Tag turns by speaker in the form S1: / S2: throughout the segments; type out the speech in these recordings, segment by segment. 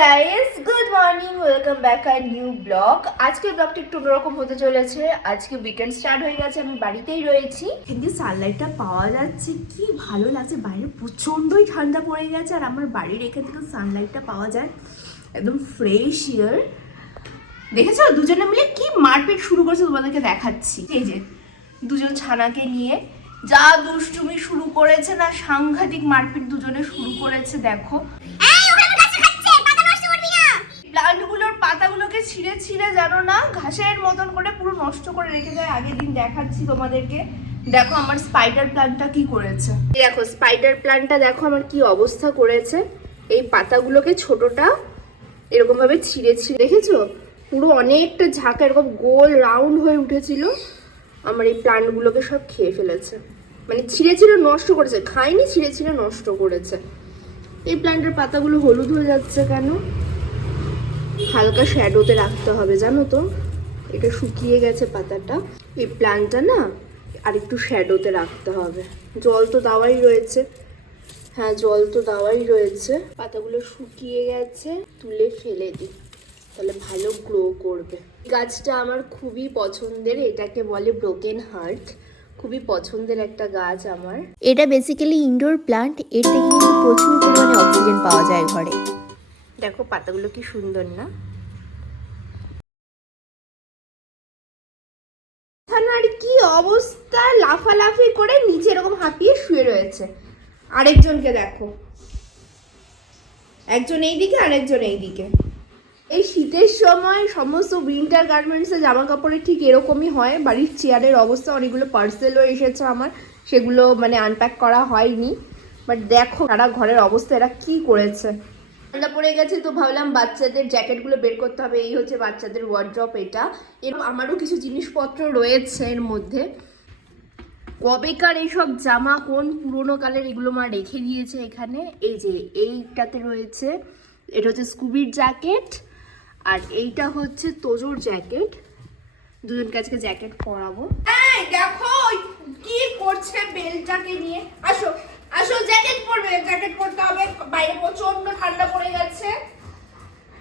S1: Guys good morning welcome back আর new blog আজকের ব্লগটা একটু অন্যরকম হতে চলেছে। আজকে উইকেন্ড স্টার্ট হয়ে গেছে, আমি বাড়িতেই রয়েছি। কিন্তু সানলাইটটা পাওয়া যাচ্ছে, কি ভালো লাগছে, বাইরে প্রচণ্ডই ঠান্ডা পড়ে গেছে আর আমার বাড়ির এখান থেকে সানলাইটটা পাওয়া যায় একদম ফ্রেশ ইয়ার দেখেছ? দুজনে মিলে কি মারপিট শুরু করেছে তোমাদেরকে দেখাচ্ছি। এই যে, দুজন ছানাকে নিয়ে যা দুষ্টুমি শুরু করেছে না সাংঘাতিক মারপিট দুজনে শুরু করেছে দেখো। প্লান্টগুলোর পাতাগুলোকে ছিঁড়ে ছিঁড়ে জানো না ঘাসের মতন করে পুরো নষ্ট করে রেখে যায়। আগের দিন দেখাচ্ছি তোমাদেরকে। দেখো আমার স্পাইডার প্লান্টটা কি করেছে। দেখো স্পাইডার প্লান্টটা দেখো আমার কি অবস্থা করেছে। এই পাতাগুলোকে ছোটটা এরকম ভাবে ছিঁড়ে ছিঁড়ে দেখেছ? পুরো অনেকটা ঝাঁকা এরকম গোল রাউন্ড হয়ে উঠেছিল। আমার এই প্লান্টগুলোকে সব খেয়ে ফেলেছে। মানে ছিঁড়ে ছিঁড়ে নষ্ট করেছে খায়নি ছিঁড়ে ছিঁড়ে নষ্ট করেছে। এই প্লান্টের পাতাগুলো হলুদ হয়ে যাচ্ছে কেন? হালকা শ্যাডোতে রাখতে হবে, জানো তো। এটা শুকিয়ে গেছে পাতাটা। এই প্লান্টটা না আর একটু শ্যাডোতে রাখতে হবে। জল তো দেওয়াই রয়েছে। হ্যাঁ জল তো দেওয়াই রয়েছে। পাতাগুলো শুকিয়ে গেছে, তুলে ফেলে দিই। তাহলে ভালো গ্রো করবে। গাছটা আমার খুবই পছন্দের এটাকে বলে ব্রোকেন হার্ট খুবই পছন্দের একটা গাছ আমার।
S2: এটা বেসিক্যালি ইনডোর প্লান্ট এর থেকে কিন্তু প্রচুর পরিমাণে অক্সিজেন পাওয়া যায় ঘরে।
S1: দেখো পাতাগুলো কি সুন্দর না? থানার কি অবস্থা লাফালাফি করে নিচে এরকম হাঁপিয়ে শুয়ে রয়েছে। আরেকজনকে দেখো। একজন এইদিকে আরেকজন এইদিকে। এই শীতের সময় সমস্ত উইন্টার গার্মেন্টসে জামা কাপড়ের ঠিক এরকমই হয়। বাড়ির চেয়ারের অবস্থা, অনেকগুলো পার্সেলও এসেছে আমার। সেগুলো মানে আনপ্যাক করা হয়নি। বাট দেখো সারা ঘরের অবস্থা, এরা কি করেছে? ঠান্ডা পড়ে গেছে তো ভাবলাম বাচ্চাদের জ্যাকেটগুলো বের করতে হবে। এই হচ্ছে বাচ্চাদের ওয়ার্ড্রপ এটা। এর আমারও কিছু জিনিসপত্র রয়েছে এর মধ্যে। কবেকার এইসব জামা, কোন পুরোনো কালের এগুলো মা রেখে দিয়েছে এখানে? এই যে এইটাতে রয়েছে। এটা হচ্ছে স্কুবির জ্যাকেট আর এইটা হচ্ছে তোজোর জ্যাকেট। দুজনকে আজকে জ্যাকেট পরাবো। দেখো কি করছে বেলটাকে নিয়ে। আসো আসো, জ্যাকেট পরবে, জ্যাকেট পরতে হবে। বাইরে প্রচণ্ড ঠান্ডা পড়ে গেছে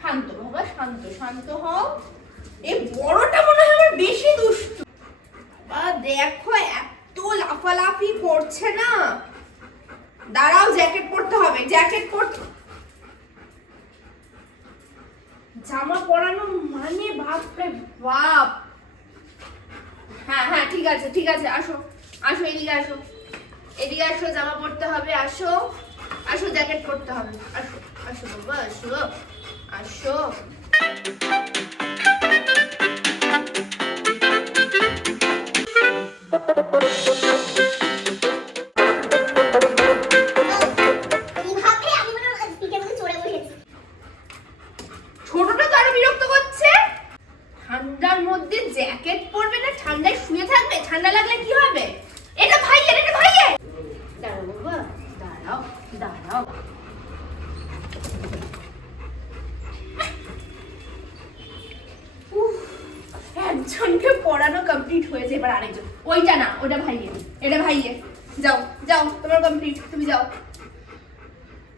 S1: শান্ত, বাবা, শান্ত শান্ত হও। এই বড়টা মনে হয় আমার বেশি দুষ্টু। দেখো, এত লাফালাফি করছে না। দাঁড়াও, জ্যাকেট পরতে হবে, জ্যাকেট পরতে জামা পরানো মানে বাপরে বাপ। হ্যাঁ হ্যাঁ ঠিক আছে ঠিক আছে, আসো আসো, এদিকে আসো। এদিকে আসো, জামা পরতে হবে, আসো আসো জ্যাকেট পরতে হবে। আসো আসো বাবা, আসো আসো।
S3: ভাবলে
S1: জ্যাকেট পরবে না, ঠান্ডায় শুয়ে থাকবে, ঠান্ডা লাগলে কি হবে? এটা ভাইয়ের এটা ভাইয়ের! দাঁড়াও বাবা, দাঁড়াও একজনকে পড়ানো কমপ্লিট হয়েছে, এবার আরেকজন। ওইটা না ওটা ভাইয়ের, এটা ভাইয়ের। যাও যাও, তোমার কমপ্লিট তুমি যাও।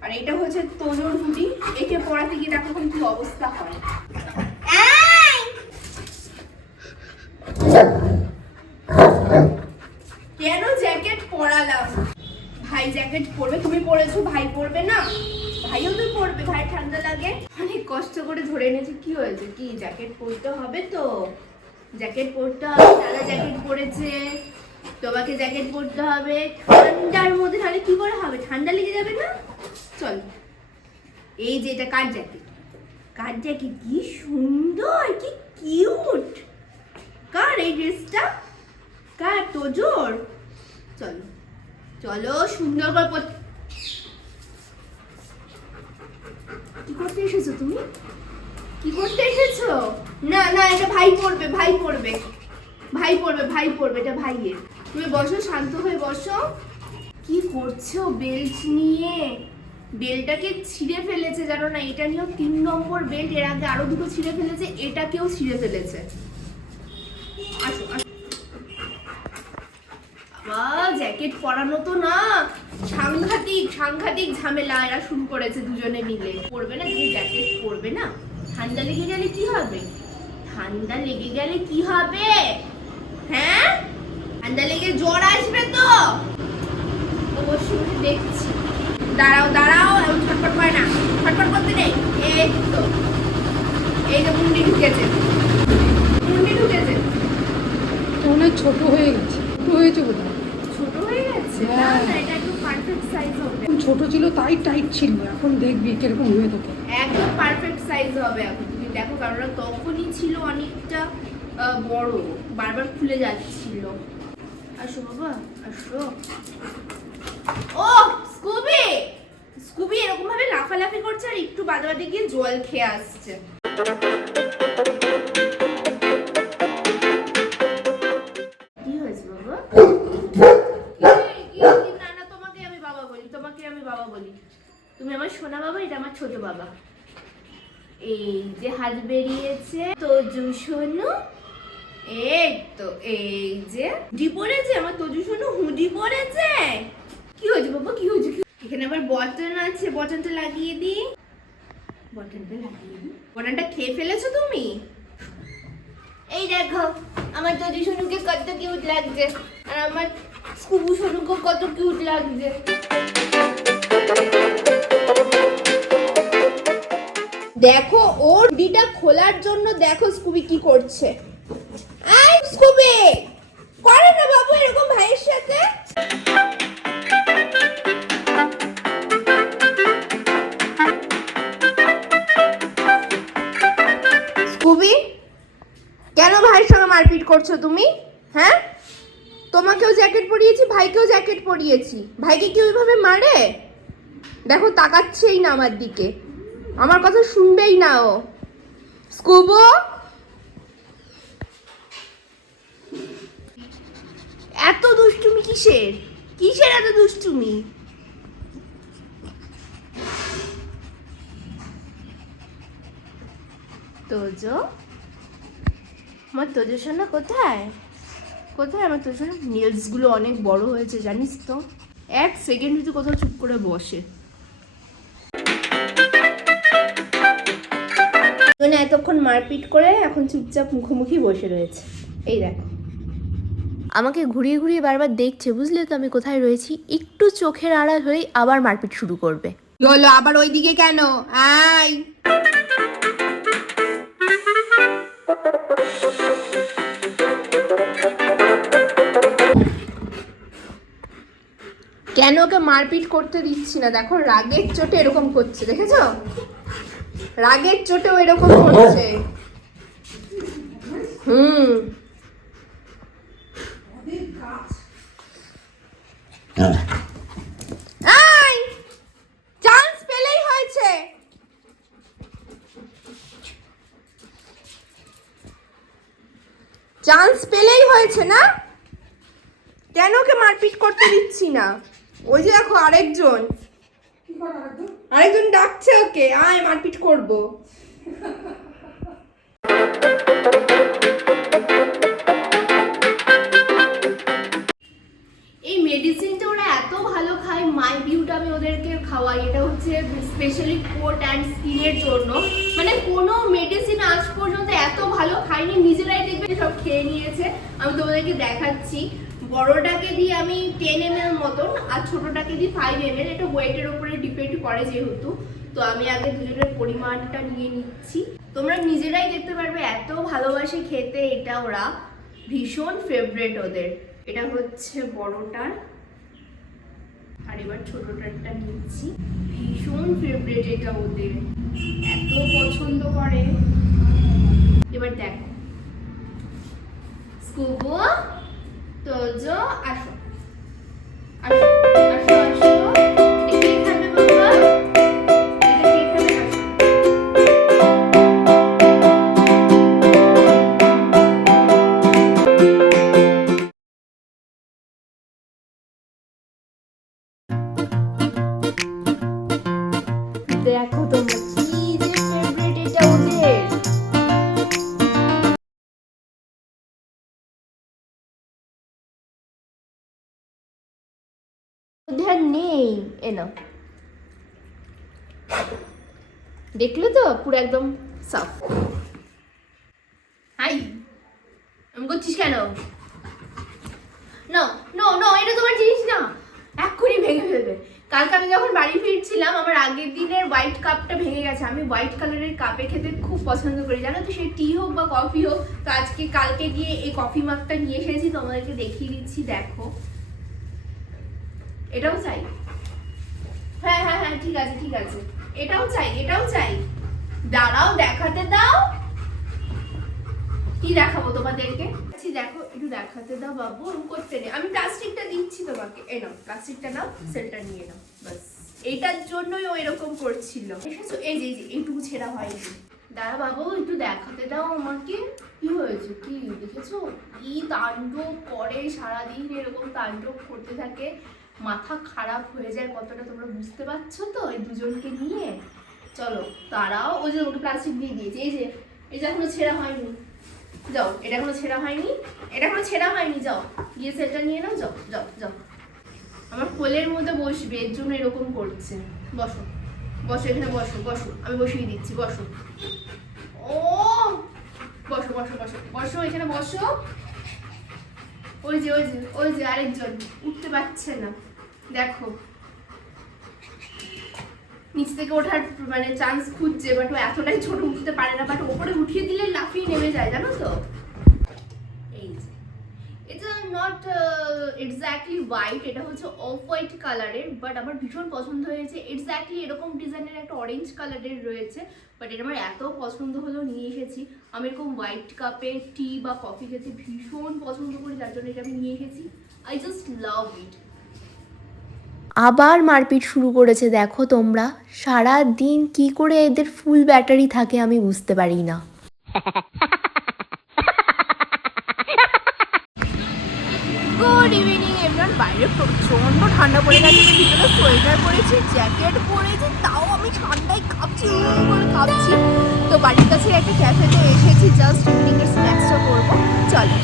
S1: আর এটা হচ্ছে তনুর হুডি একে পড়াতে গিয়ে দেখো কি অবস্থা হয় কেন জ্যাকেট পরালাম ভাই জ্যাকেট পরেছো ভাই পরবে না? ভাইও তো পরবে ভাই ঠান্ডা লাগে। অনেক কষ্ট করে ধরে এনেছি, কি হয়েছে? কি, জ্যাকেট পরতে হবে তো? জ্যাকেট পরতে হবে দাদা জ্যাকেট পরেছে, তোমাকে জ্যাকেট পরতে হবে। ঠান্ডার মধ্যে তাহলে কি করে হবে? ঠান্ডা লেগে যাবে না? চল। এই যে এটা কার জ্যাকেট? কার জ্যাকেট? কি সুন্দর, কি কিউট। কার এই ড্রেসটা? কার, তোজোর? চলো। চলো, সুন্দর করে পর- কি করতে এসেছ তুমি? কি করতে এসেছ? না না, এটা ভাই পড়বে ভাই পড়বে। ভাই পড়বে ভাই পড়বে, এটা ভাইয়ের। তুমি বসো, শান্ত হয়ে বসো। কি করছ বেল্ট নিয়ে? বেলটাকে ছিঁড়ে ফেলেছে, জানো না? এটা নিয়েও তিন নম্বর বেল্ট, এর আগে আরও দুটো ছিঁড়ে ফেলেছে, এটাকেও ছিঁড়ে ফেলেছে। আসো জ্যাকেট পরানো তো না। সাংঘাতিক ঝামেলা এরা শুরু করেছে দুজনে মিলে। পরবে না তুমি জ্যাকেট পরবে না। ঠান্ডা লেগে গেলে কি হবে? ঠান্ডা লেগে গেলে কি হবে? হ্যাঁ? ঠান্ডা লেগে জ্বর আসবে তো। অবশ্যই দেখছি। দাঁড়াও দাঁড়াও এমন ছটফট করে না। ছটফট করতে নেই। এই তো। এই যে মুন্ডি ঢুকেছে। মুন্ডি ঢুকেছে।
S4: মনে ছোট হয়ে গেছে। ছোট হয়েছে বোধহয়।
S1: ছোট হয়ে গেছে?
S4: হ্যাঁ।
S1: না এটা একটু পারফেক্ট সাইজ হবে
S4: এখন ছোট ছিল, তাই টাইট ছিল। এখন দেখবি কীরকম হয়ে থাকে।
S1: একদম পারফেক্ট সাইজ হবে এখন। তুমি দেখো কারণ তখনই ছিল অনেকটা বড়। বারবার খুলে যাচ্ছিল। আসো বাবা, আসো। ও, স্কুবি! স্কুবি এরকম ভাবে লাফালাফি করছে আর একটু বাদে বাদে গিয়ে জল খেয়ে আসছে। তুমি আমার সোনা বাবা, এটা আমার ছোট বাবা। এই যে হাত বেরিয়েছে, তজু সোনু, এই তো, এই যে হুডি পড়েছে আমার তজু সোনু হুডি পড়েছে কি হয়েছে বাবা, কি হয়েছে এখানে আবার বটন আছে বটনটা লাগিয়ে দিই বটনটা লাগিয়ে দিই খেয়ে ফেলেছো তুমি? এই দেখো, আমার কত কিউট লাগছে, আর আমার স্কুবু কত কিউট লাগছে। দেখো, ওর ডিটা খোলার জন্য দেখো স্কুবি কি করছে। আই স্কুবি করে না বাবু, এরকম ভাইয়ের সাথে। স্কুবি কেন ভাইয়ের সঙ্গে মারপিট করছ তুমি? হ্যাঁ? তোমাকেও জ্যাকেট পরিয়েছি, ভাইকেও জ্যাকেট পরিয়েছি। ভাইকে কি ওইভাবে মারে? দেখো, তাকাচ্ছেই না আমার দিকে। আমার কথা শুনবেই না ও। স্কুবো? এত দুষ্টুমি কিসের? কিসের এত দুষ্টুমি? তোজো? আমার তোজো সোনা কোথায়? কোথায়? আমার তোজো নেলসগুলো অনেক বড় হয়েছে, জানিস তো? এক সেকেন্ড যদি কোথাও চুপ করে বসে। এতক্ষণ মারপিট করে এখন চুপচাপ মুখোমুখি বসে রয়েছে। এই দেখ।
S2: আমাকে ঘুরিয়ে ঘুরিয়ে বারবার দেখছে বুঝলে তো আমি কোথায় রয়েছি? একটু চোখের আড়াল হয়েই আবার মারপিট শুরু করবে।
S1: হলো আবার ওইদিকে কেন? আই কেন ওকে মারপিট করতে দিচ্ছি না? দেখো রাগের চোটে এরকম করছে দেখেছ? রাগের চোটেও এরকম করছে। হুম। চান্স পেলেই হয়েছে। চান্স পেলেই হয়েছে না? কেন ওকে মারপিট করতে দিচ্ছি না? ওই যে দেখো আরেকজন? আরেকজন ডাকছে ওকে, আয়, মারপিট করব। এই মেডিসিনটা ওরা এত ভালো খায় মাই বিউটা আমি ওদেরকে খাওয়াই এটা হচ্ছে স্পেশালি কোট অ্যান্ড স্কিনের জন্য। মানে কোনো মেডিসিন আজ পর্যন্ত এত ভালো খায়নি, নিজেরাই দেখবে, সব খেয়ে নিয়েছে। আমি তোমাদেরকে দেখাচ্ছি। বড়টাকে দিয়ে আমি টেন এম এল মতন আর ছোটোটাকে দিই ফাইভ এম এল এটা ওয়েটের উপরে ডিপেন্ড করে যেহেতু। তো আমি আগে দুজনের পরিমাণটা নিয়ে নিচ্ছি। তোমরা নিজেরাই দেখতে পারবে, এত ভালোবাসে খেতে এটা ওরা। ভীষণ ফেভারেট ওদের। এটা হচ্ছে বড়টার। আর এবার ছোটোটারটা নিচ্ছি। ভীষণ ফেভারেট এটা ওদের। এত পছন্দ করে। এবার দেখো। স্কুবো তোজো আসো আসো নেই এ নাও। দেখলে তো পুরো একদম সাফ। হাই আমি করছিস কেন? নো নো নো এটা তোমার জিনিস না। এক্ষুনি ভেঙে ফেলবে। কালকে আমি যখন বাড়ি ফিরছিলাম, আমার আগের দিনের হোয়াইট কাপটা ভেঙে গেছে। আমি হোয়াইট কালারের কাপে খেতে খুব পছন্দ করি। জানো তো সেই টি হোক বা কফি হোক, তো আজকে, কালকে গিয়ে এই কফি মাগটা নিয়ে এসেছি। তোমাদেরকে দেখিয়ে দিচ্ছি, দেখো। এটাও চাই। হ্যাঁ ঠিক আছে ঠিক আছে। এটাও চাই এটাও চাই। দাঁড়াও, দেখাতে দাও। কি দেখাবো তোমাদেরকে? আচ্ছা দেখো, একটু দেখাতে দাও বাবু ওরকম করতে নেই। আমি প্লাস্টিকটা দিচ্ছি তোমাকে। এই নাও প্লাস্টিকটা নাও সেলটা নিয়ে নাও বাস জন্যই ও এরকম করছিল। এসেছ? এই যে, এইটুকু ছেঁড়া হয়নি। দাঁড়া বাবু, একটু দেখাতে দাও আমাকে। কি হয়েছে? কি, দেখেছ? কি তাণ্ডব করে সারাদিন এরকম তাণ্ডব করতে থাকে। মাথা খারাপ হয়ে যায় কতটা তোমরা বুঝতে পারছ তো? এই দুজনকে নিয়ে? চলো, তারাও ওই যে ওটা প্লাস্টিক দিয়ে দিয়েছে, এই যে, এটা এখনও ছেঁড়া হয়নি। যাও, এটা এখনও ছেঁড়া হয়নি, এটা এখনও ছেঁড়া হয়নি, যাও, গিয়ে সেলটা নিয়ে নাও, যাও যাও যাও। আমার কোলের মধ্যে বসবে, এর জন্য এরকম করছে। বসো বসো, এখানে বসো বসো, আমি বসিয়ে দিচ্ছি, বসো। ও! বসো বসো বসো বসো, এখানে বসো। ওই যে ওই যে ওই যে, আরেকজন, উঠতে পারছে না। দেখো। নিচ থেকে ওঠার মানে চান্স খুঁজছে বাট ও এতটাই ছোট উঠতে পারে না বাট ওপরে উঠিয়ে দিলে লাফিয়ে নেমে যায়, জানো তো? এই এটা নট এক্স্যাক্টলি হোয়াইট এটা হচ্ছে অফ হোয়াইট কালারের বাট আমার ভীষণ পছন্দ হয়েছে। এক্স্যাক্টলি এরকম ডিজাইনের একটা অরেঞ্জ কালারের রয়েছে বাট এটা আমার এত পছন্দ হলো, নিয়ে এসেছি। আমি এরকম হোয়াইট কাপে টি বা কফি খেতে ভীষণ পছন্দ করি, যার জন্য এটা আমি নিয়ে এসেছি। আই জাস্ট লাভ ইট
S2: আবার মারপিট শুরু করেছে, দেখো তোমরা। সারা দিন কি করে এদের ফুল ব্যাটারি থাকে আমি বুঝতে পারি না।
S1: গুড ইভিনিং এভরিওয়ান বাইরে প্রচণ্ড ঠান্ডা পড়ে গেছে আমি ভিতরে সোয়েটার পরেছি জ্যাকেট পরেছি, তাও আমি ঠান্ডায় কাঁপছি করে কাঁপছি। তো বাড়ির কাছে একটা ক্যাফেতে এসেছি জাস্ট ইভিনিং এর স্ন্যাক্সটা করব। চলে।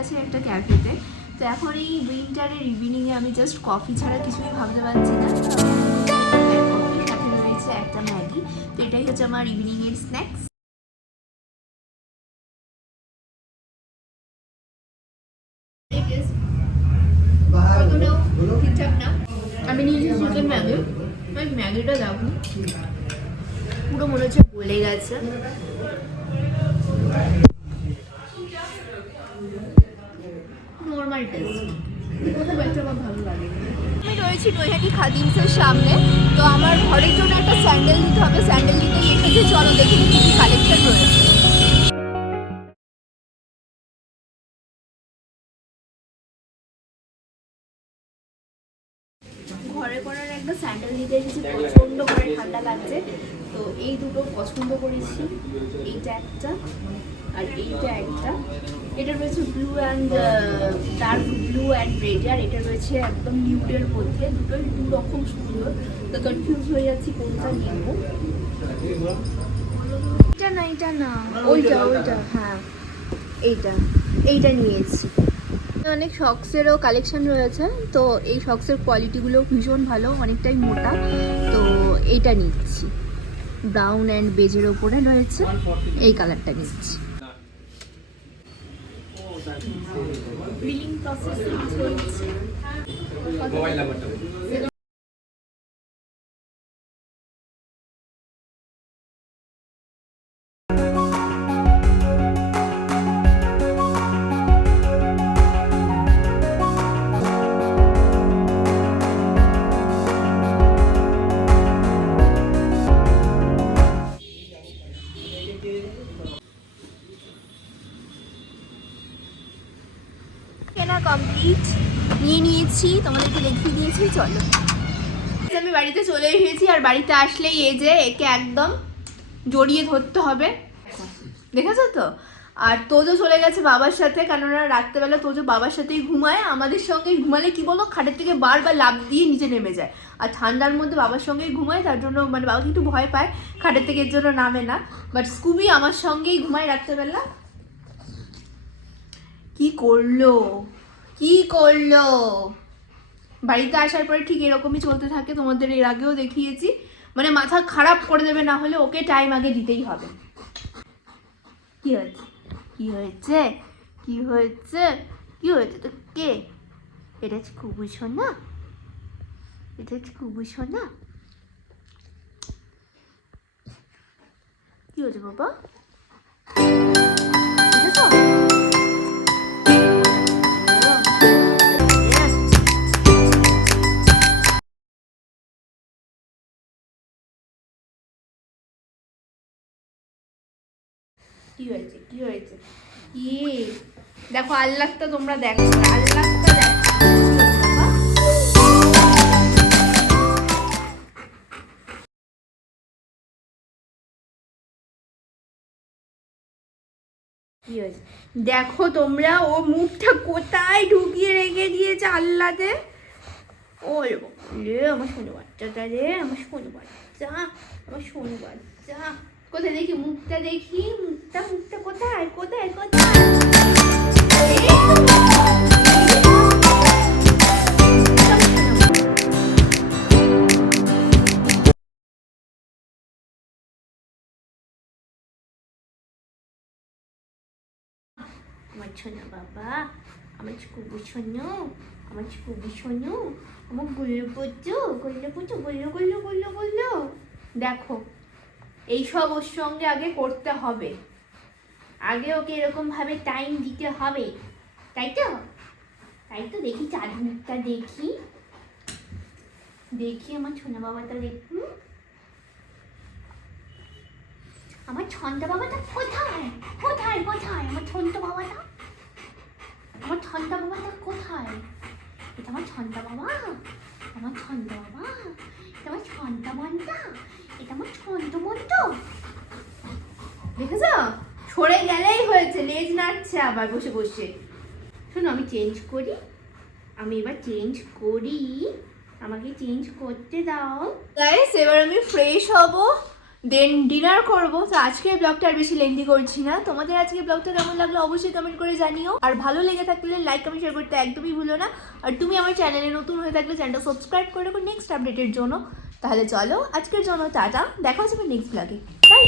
S1: এসেছি কাছে একটা ক্যাফেতে। তো এখন এই উইন্টারের ইভিনিংয়ে আমি জাস্ট কফি ছাড়া কিছুই ভাবতে পারছি না। রয়েছে একটা ম্যাগি। তো এটাই হচ্ছে আমার ইভিনিংয়ের স্ন্যাক্স আমি নিয়েছি ম্যাগি। ওই ম্যাগিটা পুরো মনে হচ্ছে গলে গেছে। নর্মাল আমি রয়েছি নৈহাটি খাদিমসের সামনে, তো আমার ঘরের জন্য একটা স্যান্ডেল নিতে হবে। স্যান্ডেল নিতে এসেছি চলো, দেখি কি কি কালেকশন রয়েছে। ঘরে করার একটা স্যান্ডেল নিতে এসেছি প্রচণ্ড করে ঠান্ডা লাগছে। তো এই দুটো পছন্দ করেছি। এইটা একটা, আর এইটা একটা। এটা রয়েছে blue and dark blue and red আর এটা রয়েছে একদম নিউডের মধ্যে। দুটোই দু রকম সুন্দর। তো কনফিউজ হয়ে যাচ্ছি কোনটা নিব। এটা না এটা না। ওইটা ওইটা হ্যাঁ। এইটা এইটা নিয়েছি অনেক শক্সেরও কালেকশন রয়েছে। তো এই শক্সের কোয়ালিটিগুলো ভীষণ ভালো, অনেকটাই মোটা। তো এইটা নিচ্ছি ব্রাউন অ্যান্ড বেজের ওপরে রয়েছে। এই কালারটা নিচ্ছি বিলিং প্রসেস চলছে
S5: মোবাইল নাম্বারটা
S1: নিয়েছি তোমাদেরকে দেখিয়ে দিয়েছি, চলো। আমি বাড়িতে চলে এসেছি আর বাড়িতে আসলেই এই যে একে একদম জড়িয়ে ধরতে হবে। দেখেছ তো? আর তোজো চলে গেছে বাবার সাথে কেননা রাত্রেবেলা তোজো বাবার সাথেই ঘুমায়। আমাদের সঙ্গে ঘুমালে কি বলো, খাটের থেকে বারবার লাফ দিয়ে নিচে নেমে যায়। আর ঠান্ডার মধ্যে বাবার সঙ্গেই ঘুমায়, তার জন্য মানে বাবাকে একটু ভয় পায়, খাটের থেকে এর জন্য নামে না। বাট স্কুবি আমার সঙ্গেই ঘুমায় রাত্রেবেলা। কি করল? কি করল? বাড়িতে আসার পরে ঠিক এরকমই চলতে থাকে, তোমাদের এর আগেও দেখিয়েছি। মানে মাথা খারাপ করে দেবে, না হলে ওকে টাইম আগে দিতেই হবে। কি হয়েছে? কি হয়েছে? কি হয়েছে? কি হয়েছে তো কে এটা হচ্ছে কুবু সোনা। এটা হচ্ছে কুবু সোনা। কি হয়েছে বাবা? কি হয়েছে? কি হয়েছে? দেখো, আল্লাহটা তোমরা দেখো, আল্লাহটা দেখো। তোমরা, ও মুখটা কোথায় ঢুকিয়ে রেখে দিয়েছে আল্লাতে ও আমার শোনো বাচ্চাটা রে, আমার শোনো বাচ্চা, আমার শোনো বাচ্চা। কোথায় দেখি? মুখটা দেখি, মুখটা মুখটা কোথায়? কোথায় কোথায়? আমার ছোনা বাবা, আমার কুবু শোনো আমার কুবু শোনো আমার গুল্লো পুজো গুল্লো পুজো, গুল্লো গুল্লো গুল্লো গুল্লো। দেখো। এইসব ওর সঙ্গে আগে করতে হবে। আগে ওকে এরকমভাবে টাইম দিতে হবে। তাই তো? তাই তো দেখি চাঁদ মুখটা দেখি। দেখি আমার ছোনা বাবাটা দেখি। আমার ছন্দা বাবাটা কোথায়? কোথায় কোথায়? আমার ছন্দা বাবাটা? আমার ছন্দা বাবাটা কোথায়? এটা আমার ছন্দা বাবা? আমার ছন্দা বাবা? এটা আমার ছন্দা মন্তা এটা আমার ছন্দ মন্ত দেখেছ? সরে গেলেই হয়েছে লেজ নাড়ছে আবার বসে বসে। শোনো আমি চেঞ্জ করি। আমি এবার চেঞ্জ করি। আমাকে চেঞ্জ করতে দাও। গাইস এবার আমি ফ্রেশ হব দেন ডিনার করব। তো আজকের ব্লগটা আর বেশি লেন্দি করছি না। তোমাদের আজকে ব্লগটা কেমন লাগল অবশ্যই কমেন্ট করে জানিও। আর ভালো লেগে থাকলে লাইক কমেন্ট শেয়ার করতে একদমই ভুলো না। আর তুমি আমার চ্যানেলে নতুন হয়ে থাকলে চ্যানেলটা সাবস্ক্রাইব করে রাখো নেক্সট আপডেটের জন্য। তাহলে চলো আজকের জন্য টাটা দেখা হচ্ছে নেক্সট ব্লগে বাই